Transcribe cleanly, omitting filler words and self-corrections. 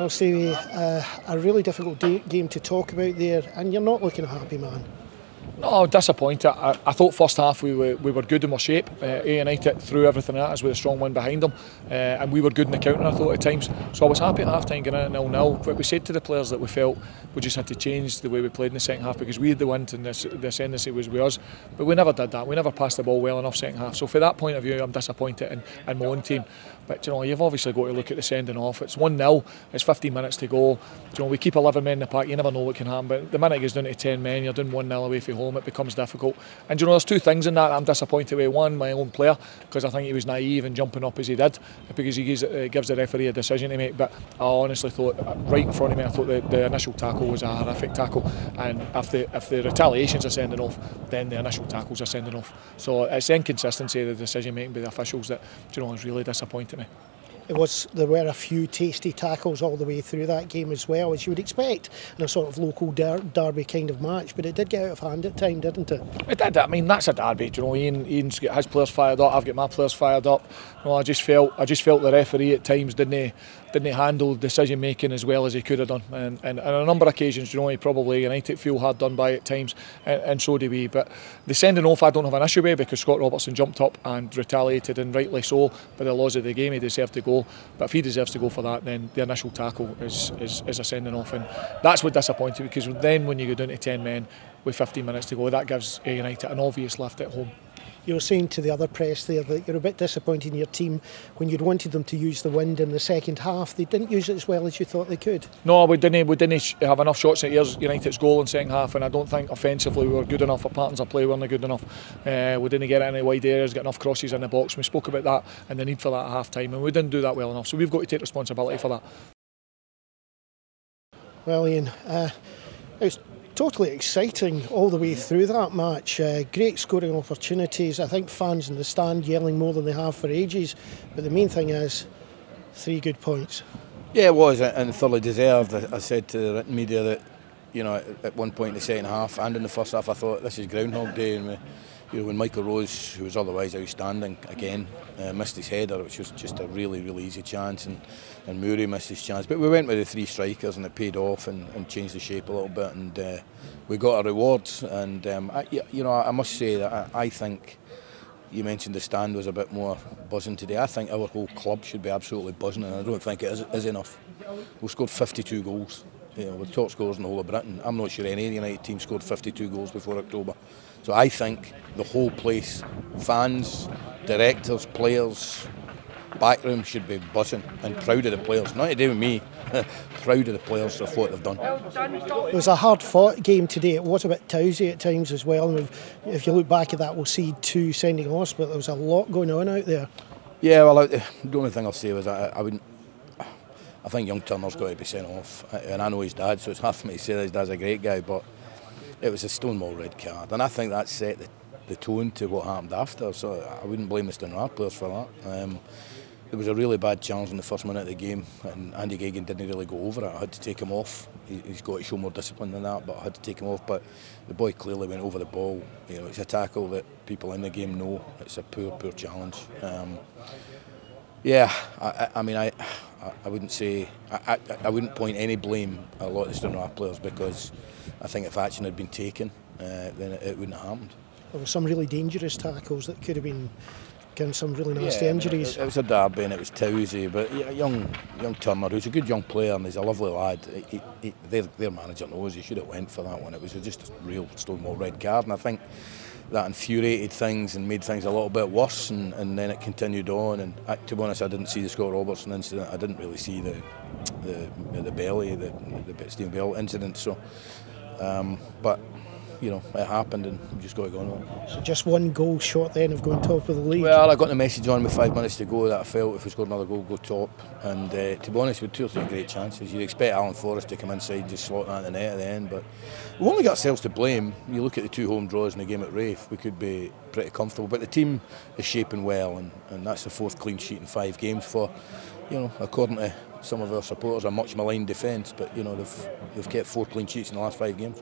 I'll say a really difficult game to talk about there, and you're not looking a happy man. No, disappointed. I thought first half we were good in our shape. United threw everything at us with a strong win behind them, and we were good in the counter, I thought, at times. So I was happy at half time getting in at 0-0. But we said to the players that we felt we just had to change the way we played in the second half, because we had the wind and the ascendancy was with us. But we never did that. We never passed the ball well enough second half. So for that point of view, I'm disappointed in my own team. But you know, you've obviously got to look at the sending off. It's 1-0. It's 15 minutes to go. You know, we keep 11 men in the pack. You never know what can happen. But the minute it goes down to 10 men, you're doing 1-0 away from home. It becomes difficult. And you know, there's two things in that I'm disappointed with. One, my own player, because I think he was naive in jumping up as he did, because he gives the referee a decision to make. But I honestly thought, right in front of me, I thought the initial tackle was a horrific tackle. And if the retaliations are sending off, then the initial tackles are sending off. So it's the inconsistency of the decision making by the officials that, you know, has really disappointed me. There were a few tasty tackles all the way through that game as well, as you would expect in a sort of local derby kind of match, but it did get out of hand at times, didn't it? It did. I mean, that's a derby. You know, Ian's got his players fired up. I've got my players fired up. You know, I just felt the referee at times didn't handle decision making as well as he could have done, and on a number of occasions, you know, he probably United feel hard done by at times, and so do we. But the sending off I don't have an issue with, because Scott Robertson jumped up and retaliated, and rightly so, by the laws of the game he deserved to go. But if he deserves to go for that, then the initial tackle is a sending off, and that's what disappointed, because then when you go down to 10 men with 15 minutes to go, that gives United an obvious lift at home. You were saying to the other press there that you're a bit disappointed in your team when you'd wanted them to use the wind in the second half. They didn't use it as well as you thought they could. No, we didn't have enough shots at United's goal in the second half, and I don't think offensively we were good enough. Our patterns of play weren't good enough. We didn't get any wide areas, get enough crosses in the box. We spoke about that and the need for that at half time, and we didn't do that well enough. So we've got to take responsibility for that. Well, Ian, it was totally exciting all the way through that match. Great scoring opportunities. I think fans in the stand yelling more than they have for ages. But the main thing is 3 good points. Yeah, it was, and thoroughly deserved. I said to the written media that, you know, at one point in the second half and in the first half, I thought this is Groundhog Day. And you know, when Michael Rose, who was otherwise outstanding again, missed his header, which was just a really, really easy chance, and Murray missed his chance. But we went with the 3 strikers, and it paid off and changed the shape a little bit, and we got our rewards. And you know, I must say that I think you mentioned the stand was a bit more buzzing today. I think our whole club should be absolutely buzzing, and I don't think it is enough. We've scored 52 goals. You know, we're the top scorers in the whole of Britain. I'm not sure any of the United teams scored 52 goals before October. So I think the whole place, fans, directors, players, backroom should be buzzing and proud of the players. Not to do with me, proud of the players for what they've done. It was a hard-fought game today. It was a bit tousy at times as well. And if you look back at that, we'll see 2 sending offs, but there was a lot going on out there. Yeah, well, the only thing I'll say was I think young Turner's got to be sent off, and I know his dad, so it's hard for me to say that his dad's a great guy, but it was a Stonewall red card, and I think that set the tone to what happened after, so I wouldn't blame the Stranraer players for that. There was a really bad challenge in the first minute of the game, and Andy Geoghegan didn't really go over it. I had to take him off. He's got to show more discipline than that, but I had to take him off. But the boy clearly went over the ball. You know, it's a tackle that people in the game know. It's a poor challenge. Yeah, I mean, I wouldn't say I wouldn't point any blame at a lot of the Stranraer players, because I think if action had been taken, then it wouldn't have happened. There were some really dangerous tackles that could have been getting some really nasty injuries. It was a derby and it was tousy, but young Turner, who's a good young player and he's a lovely lad, their manager knows he should have went for that one. It was just a real Stonewall red card, and I think that infuriated things and made things a little bit worse, and then it continued on. And to be honest, I didn't see the Scott Robertson incident. I didn't really see the belly, the Stephen Bell incident. So, but you know, it happened, and we just got to go on. So just 1 goal short then of going top of the league. Well, I got the message on with 5 minutes to go that I felt if we scored another goal, go top. And to be honest, with 2 or 3 great chances, you'd expect Alan Forrest to come inside, just slot that in the net at the end. But we've only got ourselves to blame. You look at the 2 home draws in the game at Raith, we could be pretty comfortable. But the team is shaping well, and that's the 4th clean sheet in 5 games for, you know, according to some of our supporters, a much maligned defence. But you know, they've kept 4 clean sheets in the last 5 games.